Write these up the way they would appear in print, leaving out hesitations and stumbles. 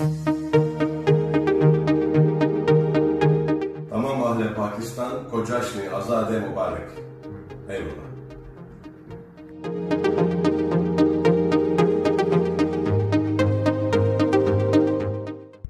تمام اهل پاکستان کو جشن آزاد مبارک. ایوہ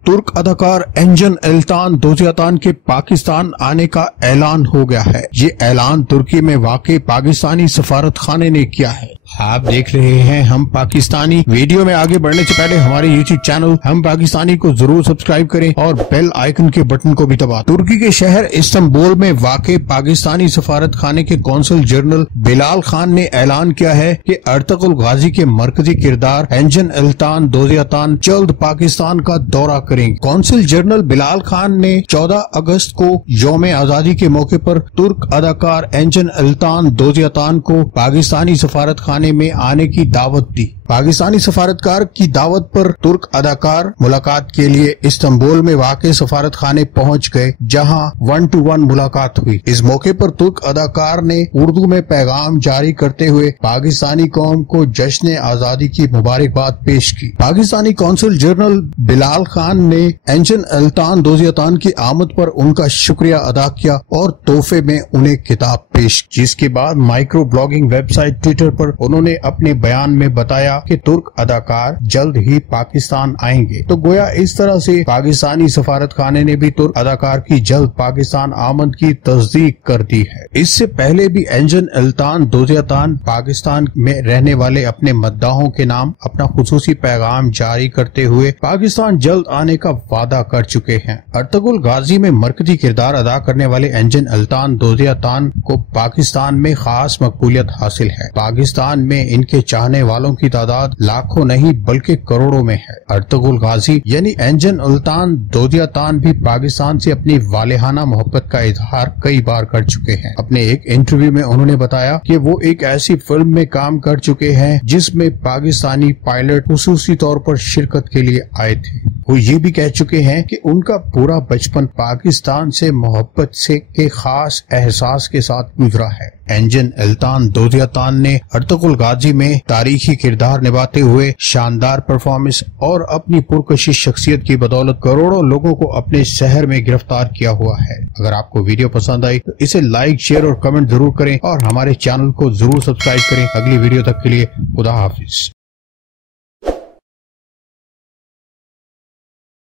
ترک اداکار انجن التان دوزیاتان کے پاکستان آنے کا اعلان ہو گیا ہے. یہ اعلان ترکی میں واقع پاکستانی سفارت خانے نے کیا ہے. آپ دیکھ رہے ہیں ہم پاکستانی. ویڈیو میں آگے بڑھنے سے پہلے ہمارے یوٹیوب چینل ہم پاکستانی کو ضرور سبسکرائب کریں اور بیل آئیکن کے بٹن کو بھی دبائیں. ترکی کے شہر استنبول میں واقع پاکستانی سفارت خانے کے قونصل جنرل بلال خان نے اعلان کیا ہے کہ ارطغرل غازی کے مرکزی کردار انجن التان دوزیاتان جلد پاکستان کا دورہ کریں. قونصل جنرل بلال خان نے 14 اگست کو یوم آزادی کے موقع پر ترک اداکار انجن التان دوزیاتان کو پاکستانی سفارت خانے میں آنے کی دعوت دی. پاکستانی سفارتکار کی دعوت پر ترک اداکار ملاقات کے لیے استنبول میں واقع سفارت خانے پہنچ گئے، جہاں 1 to 1 ملاقات ہوئی. اس موقع پر ترک اداکار نے اردو میں پیغام جاری کرتے ہوئے پاکستانی قوم کو جشن آزادی کی مبارکباد پیش کی. پاکستانی قونصل جنرل بلال خان نے انجن التان دوزیاتان کی آمد پر ان کا شکریہ ادا کیا اور تحفے میں انہیں کتاب پیش کی، جس کے بعد microblogging website Twitter پر انہوں نے اپنے بیان میں بتایا کہ ترک اداکار جلد ہی پاکستان آئیں گے. تو گویا اس طرح سے پاکستانی سفارت خانے نے بھی ترک اداکار کی جلد پاکستان آمد کی تصدیق کر دی ہے. اس سے پہلے بھی انجن التان دوزیاتان پاکستان میں رہنے والے اپنے مداحوں کے نام اپنا خصوصی پیغام جاری کرتے ہوئے پاکستان جلد آنے کا وعدہ کر چکے ہیں. ارطغرل غازی میں مرکزی کردار ادا کرنے والے انجن التان دوزیاتان کو پاکستان میں خاص مقبولیت حاصل ہے. پاکستان میں ان کے چاہنے والوں کی تعداد لاکھوں نہیں بلکہ کروڑوں میں ہے. ارطغرل غازی یعنی انجن التان دوزیاتان بھی پاکستان سے اپنی والہانہ محبت کا اظہار کئی بار کر چکے ہیں. اپنے ایک انٹرویو میں انہوں نے بتایا کہ وہ ایک ایسی فلم میں کام کر چکے ہیں جس میں پاکستانی پائلٹ خصوصی طور پر شرکت کے لیے آئے تھے. وہ یہ بھی کہہ چکے ہیں کہ ان کا پورا بچپن پاکستان سے محبت سے کے خاص احساس کے ساتھ گزرا ہے. انجن التان دوزیاتان نے ارطغرل غازی میں تاریخی کردار نبھاتے ہوئے شاندار پرفارمنس اور اپنی پرکشش شخصیت کی بدولت کروڑوں لوگوں کو اپنے شہر میں گرفتار کیا ہوا ہے. اگر آپ کو ویڈیو پسند آئی تو اسے لائک، شیئر اور کمنٹ ضرور کریں اور ہمارے چینل کو ضرور سبسکرائب کریں. اگلی ویڈیو تک کے لیے خدا حافظ.